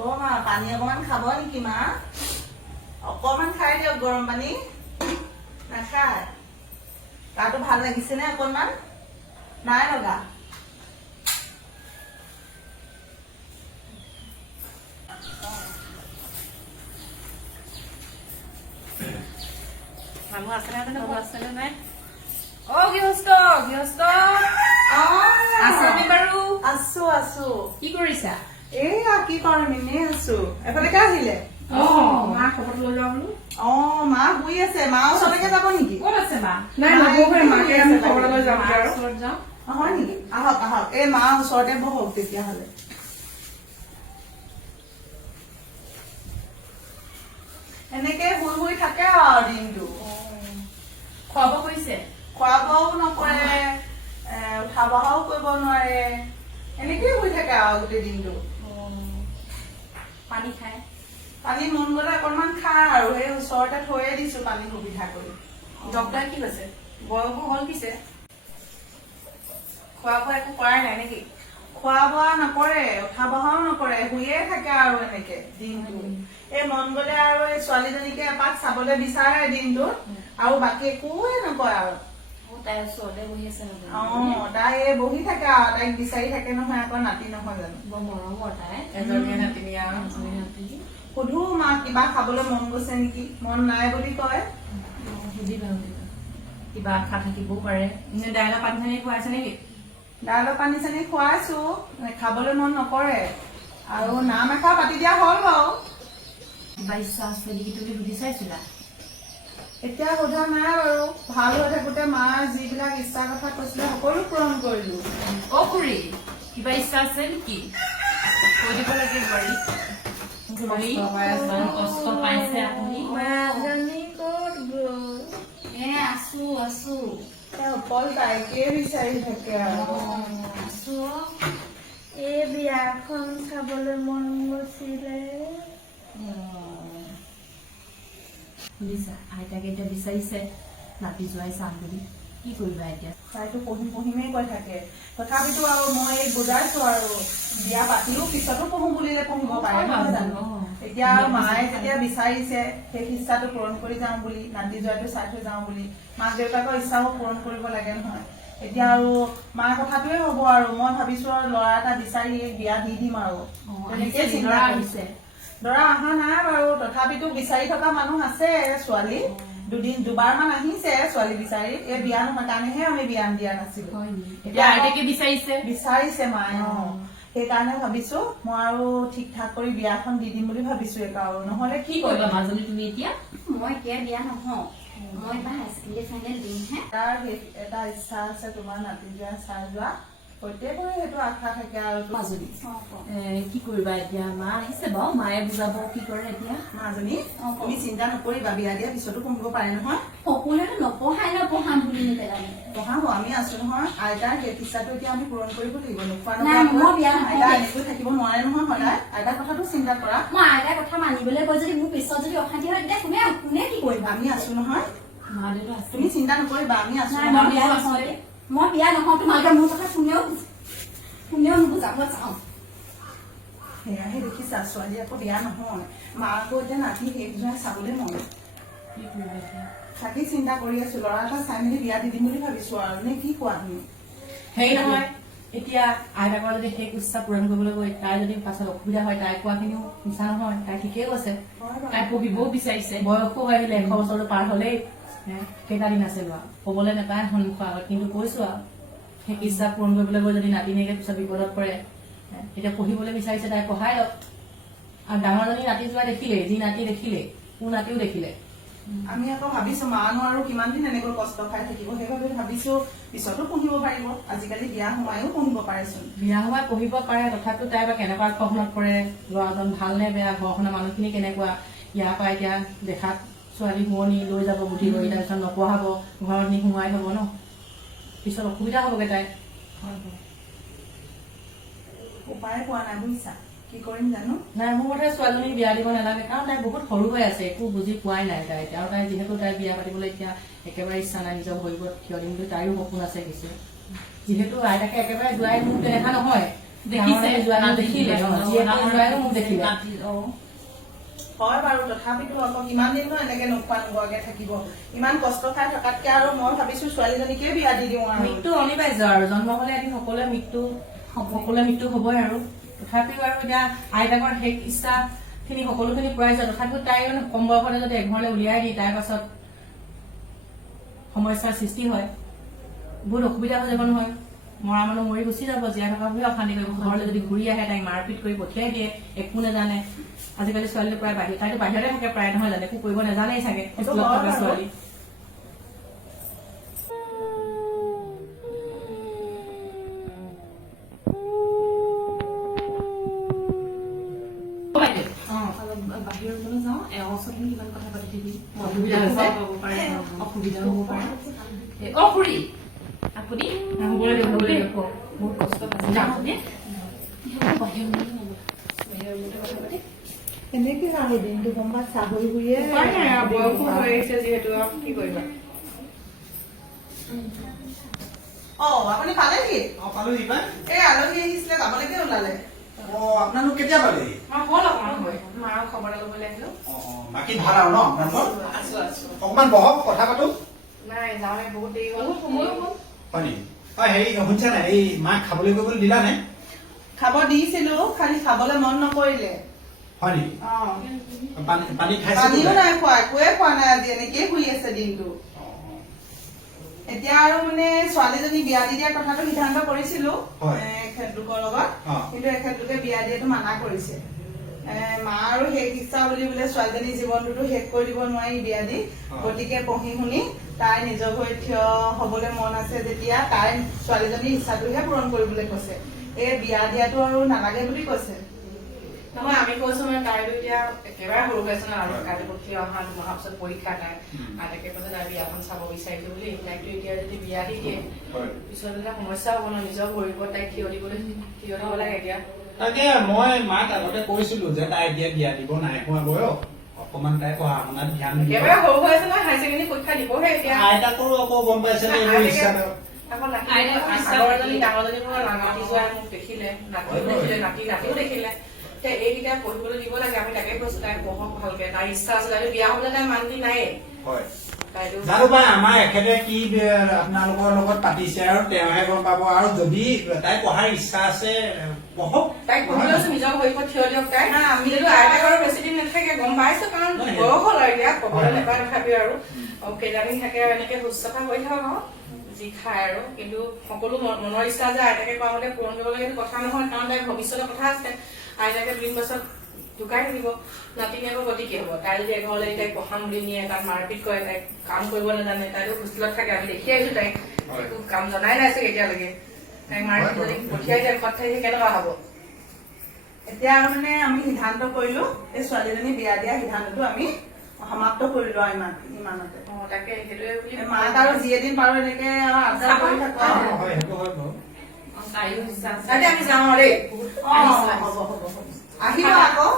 অ' মা পানী অকমান খাব নেকি মা? অকমান খাই দিয়ক গৰম পানী। নাখায়? গাটো ভাল লাগিছে নে অকনমান? নাই লগা? মানুহ আছেনে নাই? অ গৃহস্থ গৃহস্থ আছেনে বাৰু? আছো আছো। কি কৰিছা? এয়া কি কৰিম, এনেই আছো। এফালেকে আহিলে? মা খবৰ লৈ যাওঁ বোলো। মা শুই আছে। মা ওচৰলৈকে যাব নেকি? ক'ত আছে মা? নাই নবহে, মাকে আমি খবৰ লৈ যাম মাৰ ওচৰত যাওঁ। হয় নেকি? আহক আহক, এই মা ওচৰতে বহক তেতিয়াহলে। এনেকে শুই শুই থাকে আৰু দিনটো। খোৱা বোৱা কৰিছে? খোৱা বোৱাও নকৰে, উঠা বহাও কৰিব নোৱাৰে, এনেকেই শুই থাকে আৰু গোটেই দিনটো। পানী খায়? পানী মন গলে অকনমান খায় আৰু, সেই ওচৰতে থৈয়ে দিছো পানী সুবিধা কৰি। ডক্টৰে কি কৈছে? বয়সো হল পিছে। খোৱা বোৱা একো কৰাই নাই নেকি? খোৱা বোৱা নকৰে, উঠা বহাও নকৰে, শুইয়ে থাকে আৰু এনেকে দিনটো। এই মন গলে আৰু এই ছোৱালীজনীকে এপাক চাবলৈ বিচাৰে দিনটোত, আৰু বাকী একোৱে নকৰে আৰু। তাই ওচৰতে বহি আছে নহয়? তাই এই বহি থাকে আৰু, তাইক বিচাৰি থাকে নহয়, আকৌ নাতি নহয় জানো। বৰ মৰমৰ তাই। এজনীয়ে নাতিনী আৰু। সুধো মা কিবা খাবলৈ মন গৈছে নেকি, মন নাই বুলি কয়। সুধিবা কিবা আশা থাকিবও পাৰে। দাইলৰ পানী চানী খুৱাইছে নেকি? দাইলৰ পানী চানী খুৱাইছো, খাবলৈ মন নকৰে। আৰু নাম এষাৰ পাতি দিয়া হ'ল বাৰু। কিবা ইচ্ছা আছে নেকি তুমি সুধি চাইছিলা? এতিয়া সোধা নাই বাৰু। ভাল হৈ থাকোতে মাৰ যিবিলাক ইচ্ছাৰ কথা কৈছিলে সকলো পূৰণ কৰিলো। অ খুৰী, কিবা ইচ্ছা আছে নেকি? কৈ দিব লাগে বোৱাৰী। কষ্ট পাইছে আপুনি। মাজনী ক'ত গ'ল? আছো আছো। অকল তাইকে বিচাৰি থাকে আৰু। আছো। এই বিয়াখন চাবলৈ মন গৈছিলে। শুনিছা, আইতাকে এতিয়া বিচাৰিছে নাতি জোৱাই চাম বুলি। কি কৰিবা এতিয়া? তাইতো পঢ়িমেই কৈ থাকে। তথাপিতো আৰু মই বুজাইছো আৰু, বিয়া পাতিও পিছতো পঢ়ো বুলিলে পঢ়িব পাৰে নহয় জানো। এতিয়া আৰু মায়ে যেতিয়া বিচাৰিছে সেই ইচ্ছাটো পূৰণ কৰি যাওঁ বুলি, নাতি জোৱাইটো চাই থৈ যাওঁ বুলি, মাক দেউতাকৰ ইচ্ছাও পূৰণ কৰিব লাগে নহয়। এতিয়া আৰু মাৰ কথাটোৱে হব আৰু, মই ভাবিছো আৰু ল'ৰা এটা বিচাৰি বিয়া দি দিম আৰু। তেনেকেই চিন্তা কৰিছে। দৰা অহা নাই বাৰু, তথাপিতো বিচাৰি থকা মানুহ আছে ছোৱালী। দুবাৰ মান আহিছে ছোৱালী বিচাৰি, এই বিয়া নহয় কাৰণেহে আমি বিয়া দিয়া নাছিলো। এতিয়া আইতাকে বিচাৰিছে মায়ে। সেইকাৰণে ভাবিছো মই আৰু ঠিক ঠাক কৰি বিয়াখন দি দিম বুলি ভাবিছো আৰু। নহলে কি কৰিবা মাজনী তুমি এতিয়া? মই এতিয়া বিয়া নহওঁ, মই এটা হাই ছেকেণ্ডেৰী ফাইনেল দিমহে। তাৰ এটা ইচ্ছা আছে তোমাৰ নাতি জোৱাই চাই যোৱা, প্ৰত্যেকৰে সেইটো আশা থাকে আৰু। মাজনী কি কৰিবা এতিয়া? মা আহিছে বাৰু, মায়ে বুজাব কি কৰে এতিয়া। মাজনী তুমি চিন্তা নকৰিবা, বিয়া দিয়া পিছতো পঢ়িব পাৰে নহয়। সকলোৱেতো নপঢ়াই নপঢ়াম বুলি নেপেলালে। পঢ়াব, আমি আছো নহয়। আইতাৰ সেই ইচ্ছাটো এতিয়া আমি পূৰণ কৰিব লাগিব। নোখোৱা নাই, মই বিয়া নহওঁ। আইতা এনেকৈ থাকিব নোৱাৰে নহয় সদায়। আইতাৰ কথাটো চিন্তা কৰা। মই আইতাৰ কথা মানিবলৈ কৈ যদি মোৰ পিছত যদি অশান্তি হয়, তেতিয়া কোনে কি কৰিবা? আমি আছো নহয়। মা দেউতা আছে। তুমি চিন্তা নকৰিবা, আমি আছো। মই বিয়া নহওঁ, তোমালোকে মোৰ কথা কোনেও নুবুজাব চাওঁ। সেয়াহে দেখিছা, ছোৱালী আকৌ বিয়া নহয়। মা আকৌ এতিয়া নাতি সেইজনে চাবলৈ মন। কি কৰিবা এতিয়া? তাকে চিন্তা কৰি আছো, ল'ৰা এটা চাই মেলি বিয়া দি দিম বুলি ভাবিছো আৰু। নে কি কোৱা তুমি? হেৰি নহয়, এতিয়া আইতাকৰ যদি সেই ইচ্ছা পূৰণ কৰিবলৈ গৈ তাই যদি পাছত অসুবিধা হয়, তাই কোৱাখিনিও মিছা নহয়। তাই ঠিকেই কৈছে, তাই পঢ়িবও বিচাৰিছে। বয়সো আহিলে, 100 বছৰটো পাৰ হলেই। কেইটা দিন আছে লোৱা, কবলৈ নাপায় সন্মুখৰ আগত, কিন্তু কৈছো আৰু সেই ইচ্ছা পূৰণ কৰিবলৈ গৈ যদি নাতিনীয়েকে পিছত বিপদত পৰে, এতিয়া পঢ়িবলৈ বিচাৰিছে, তাই পঢ়াই লওক। আৰু ডাঙৰজনী নাতি যোৱা দেখিলে, যি নাতি দেখিলে মোৰ নাতিও দেখিলে। আমি আকৌ ভাবিছো মানো আৰু কিমান দিন এনেকৈ কষ্ট খাই থাকিব, সেইবাবে ভাবিছো পিছতো পঢ়িব পাৰিব। আজিকালি বিয়া সোমায়ো পঢ়িব পাৰেচোন। বিয়া সোমাই পঢ়িব পাৰে, তথাপিও তাই বা কেনেকুৱা ঘৰখনত পৰে, ল'ৰাজন ভাল নে বেয়া, ঘৰখনৰ মানুহখিনি কেনেকুৱা। ইয়াৰ পৰা এতিয়া দেখাত ছোৱালী শুৱনি লৈ যাব বুদ্ধি কৰি, তাৰপিছত নপঢ়াব, ঘৰত নি সোমাই থব ন, পিছত অসুবিধা হবগে তাই। উপায় পোৱা নাই বুজিছা, কি কৰিম জানো। নাই, মোৰ মতে ছোৱালীজনীক বিয়া দিব নালাগে, কাৰণ তাই বহুত সৰু হৈ আছে, একো বুজি পোৱাই নাই তাই এতিয়া। আৰু তাই যিহেতু তাই বিয়া পাতিবলৈ এতিয়া একেবাৰে ইচ্ছা নাই, নিজৰ ভৰিবোৰত থিয় দিম বুলি তাইৰো সপোন আছে কিছু। যিহেতু আইতাকে একেবাৰে জোৱাই মোক দেখা নহয়, দেখিছে যোৱাটো দেখিলে জীয়েকো মোক দেখিলে হয় বাৰু, তথাপিতো আকৌ কিমান দিনো এনেকে নোখোৱা নোখোৱাকে থাকিব, ইমান কষ্ট খাই থকাতকে আৰু মই ভাবিছো ছোৱালীজনীকে বিয়া দি দিওঁ আৰু। মৃত্যু অনিবাৰ্য আৰু জন্ম হলে এদিন সকলোৱে মৃত্যু হবই আৰু তথাপিও আৰু এতিয়া আইতাকৰ শেষ ইচ্ছা খিনি সকলোখিনি পুৰাই যায়। তথাপিও তাই কম বয়সতে যদি এঘৰলৈ উলিয়াই দি তাৰ পাছত সমস্যাৰ সৃষ্টি হয়, বহুত অসুবিধা হৈ যাব নহয়। মৰা মানুহ মৰি গুচি যাব, জীয়াই থকা বুলিয়ে অশান্তি কৰিব। ঘৰলৈ যদি ঘূৰি আহে তাইক মাৰপিট কৰি পঠিয়াই দিয়ে, একো নাজানে। আজিকালি ছোৱালীটো প্ৰায় তাইতো বাহিৰতে থাকে প্ৰায়, নহয় জানে, একো কৰিব নাজানেই চাগে স্কুলত থকা ছোৱালী। বাহিৰলৈ যাওঁ, এওঁৰ ওচৰত কিমান কথা পাতি থাকিম, অসুবিধা হ'ব পাৰে, অসুবিধাও হ'ব পাৰে। খুৰী আপুনি হ'বলৈ দিয়ক, বহুত কষ্ট পাইছে। এনেকে আৰু দিনটো গম পাই চাকৰি কৰিয়ে বয়সো হৈ আহিছে যিহেতু আৰু কি কৰিবা। আপুনি পালেহি? পালোহি পাই। এই আলহী আহিছিলে, যাবলৈকে ওলালে। আপোনালোক কেতিয়া পালেহি? হ'ল অকমান হয়, মাৰ খবৰ এটা ল'বলৈ আহিলো। বাকী ভাল আৰু ন আপোনালোকৰ? আছো আছো। অকমান বহক, কথা পাতো। নাই যাওঁৱে বহুত দেৰি হ'ল, সময়ো হ'ল। হয় নেকি? হেৰি শুনিছা নাই, এই মাক খাবলৈ কৰিবলৈ দিলা নে? খাব দিছিলো, খালি খাবলৈ মন নকৰিলে। হয় নেকি? পানী খাইছে? পানীও নাই খোৱা, একোৱে খোৱা নাই আজি, এনেকেই শুই আছে দিনটো। এতিয়া আৰু মানে ছোৱালীজনী বিয়া দি দিয়া কথাটো সিদ্ধান্ত কৰিছিলো এখেতলোকৰ লগত, কিন্তু এখেতলোকে বিয়া দিয়াটো মানা কৰিছে। মা আৰু শেষ ইচ্ছা বুলি বোলে ছোৱালীজনীৰ জীৱনটোতো শেষ কৰি দিব নোৱাৰি বিয়া দি, গতিকে পঢ়ি শুনি তাই নিজৰ ভৰিত থিয় হবলৈ মন আছে যেতিয়া তাই ছোৱালীজনীৰ ইচ্ছাটোহে পূৰণ কৰিবলৈ কৈছে। এই বিয়া দিয়াটো আৰু নালাগে বুলি কৈছে। নহয় আমি কৈছো মানে তাইতো এতিয়া একেবাৰে সৰু হৈ আছে ন, আৰু কালি পক্ষী অহা দুমাহৰ পিছত পৰীক্ষা তাই, আইতাকে কৈছে তাই বিয়াখন চাব বিচাৰিছো বুলি। তাইকতো এতিয়া যদি বিয়া দি দিয়ে পিছত এটা সমস্যা হ'ব ন, নিজৰ ভৰিৰ ওপৰত তাইক থিয় দিব লাগে এতিয়া। তাকে মই মাক আগতে কৈছিলো যে তাই এতিয়া বিয়া দিব নাই হোৱা বয়স, অকমান তাই পঢ়া শুনাত ধ্যান দিব। একেবাৰে সৰু হৈ আছে নহয়, হাই ছেকেণ্ডেৰী পৰীক্ষা দিবহে এতিয়া। আইতাকৰো আকৌ গম পাইছে নে এইবোৰ ইচ্ছা। ডাঙৰজনী নাতি যোৱা মোক দেখিলে, নাতিও দেখিলে। এইকেইটা পঢ়িবলৈ দিব লাগে, আমি তাকে কৈছো তাই পঢ়ক ভালকে, তাই ইচ্ছা আছে। তাই বিয়া হলে তাই মান্তি নাই। জানো পাই আমাৰ এখেতে কি আপোনালোকৰ লগত পাতিছে আৰু তেওঁহে গম পাব। আৰু যদি তাই পঢ়াৰ ইচ্ছা আছে পঢ়ক, তাইক পঢ়িলেও নিজৰ ভৰিত থিয় দিয়ক। তাই আমিতো আইতাকৰ বেছি দিন নাথাকে গম পাইছো, কাৰণ বয়স হ'ল আৰু এতিয়া কবলৈ নাপায়। তথাপিও আৰু কেইটাদিন থাকে আৰু এনেকে সুস্থতা হৈ থাকক আৰু যি খায় আৰু। কিন্তু সকলো মনৰ ইচ্ছা যে আইতাকে কোৱা মতে পূৰণ কৰিব লাগে কথা নহয়, কাৰণ তাইৰ ভৱিষ্যতৰ কথা আছে। আইতাকে 2 বছৰ ঢুকাই থাকিব, নাতিনী আকৌ গতি কি হব? তাই যদি এঘৰলৈ তাইক পঢ়াম বুলি নিয়ে, তাক মাৰপিট কৰে, তাইক কাম কৰিব নাজানে, তাইতো হোষ্টেলত থাকে, আমি দেখি আহিছো তাইক একো কাম জনাই নাই চাগে এতিয়ালৈকে। তাইক মাৰপিট যদি পঠিয়াই দিয়ে ঘৰত থাকি কেনেকুৱা হব? এতিয়া মানে আমি সিদ্ধান্ত কৰিলো, এই ছোৱালীজনী বিয়া দিয়া সিদ্ধান্তটো আমি সমাপ্ত কৰিলো আৰু ইমানতে। তাকে সেইটোৱে বুলি মাক আৰু যি এদিন পাৰো এনেকে আবদাৰ কৰি থাকো। আমি যাওঁ দেই। আহিব আকৌ।